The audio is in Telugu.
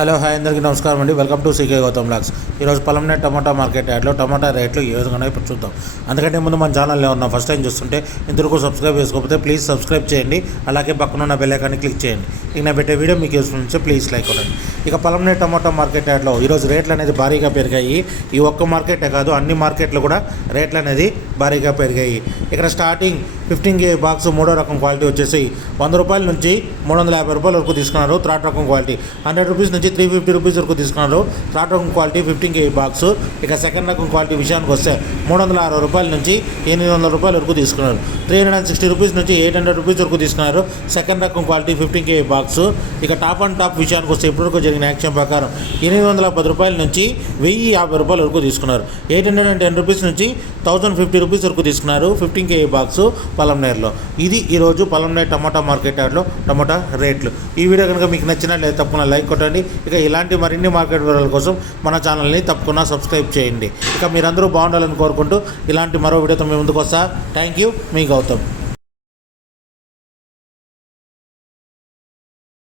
హలో హాయ్ అందరికీ నమస్కారం అండి. Welcome to CK Gautam blogs. ఈరోజు పొలంనేట్ టమాటా మార్కెట్ యాడ్లో టమాటా రేట్లు ఏ విధంగా ఇప్పుడు చూద్దాం. అందుకంటే ముందు మన ఛానల్లో ఉన్నాం. ఫస్ట్ టైం చూస్తుంటే ఇంతవరకు సబ్స్క్రైబ్ చేసుకోకపోతే ప్లీజ్ సబ్స్క్రైబ్ చేయండి. అలాగే పక్కన ఉన్న బెల్ ఐకాన్ని క్లిక్ చేయండి. ఇక నేను పెట్టే వీడియో మీకు యూస్ఫుల్ నుంచి ప్లీజ్ లైక్ కొట్టండి. ఇక పొలంనేట్ టమాటా మార్కెట్ యాడ్లో ఈరోజు రేట్లు అనేది భారీగా పెరిగాయి. ఈ ఒక్క మార్కెటే కాదు, అన్ని మార్కెట్లు కూడా రేట్లు అనేది భారీగా పెరిగాయి. ఇక్కడ స్టార్టింగ్ 15 KG బాక్స్ మూడో రకం క్వాలిటీ వచ్చేసి 100 రూపాయల నుంచి 350 రూపాయల వరకు తీసుకున్నారు. థర్డ్ రకం క్వాలిటీ 100 రూపీస్ నుంచి 350 రూపీస్ వరకు తీసుకున్నారు. థర్డ్ రకం క్వాలిటీ 15 KG బాక్స్. ఇక సెకండ్ రకం క్వాలిటీ విషయానికి వస్తే 360 రూపాయల నుంచి 800 రూపాయల వరకు తీసుకున్నారు. 360 రూపీస్ నుంచి 800 రూపీస్ వరకు తీసుకున్నారు. సెకండ్ రకం క్వాలిటీ 15 KG బాక్స్. ఇక టాప్ అండ్ టాప్ విషయానికి వస్తే ఇప్పటివరకు జరిగిన యాక్షన్ ప్రకారం 810 రూపాయల నుంచి 1050 రూపాయల వరకు తీసుకున్నారు. 810 రూపీస్ నుంచి 1050 రూపీస్ వరకు తీసుకున్నారు 15 KG బాక్స్ పొలంనేరులో. ఇది ఈరోజు పొలంనేరు టమాటా మార్కెట్ యార్డ్లో టమాటా రేట్లు. ఈ వీడియో కనుక మీకు నచ్చినట్లయితే తప్పకుండా లైక్ కొట్టండి. ఇక ఇలాంటి మరిన్ని మార్కెట్ వివరాల కోసం మన ఛానల్ని తప్పకుండా సబ్స్క్రైబ్ చేయండి. ఇక మీరందరూ బాగుండాలని కోరుకుంటూ ఇలాంటి మరో వీడియోతో మీ ముందుకు వస్తా. థ్యాంక్ యూ, మీ గౌతమ్.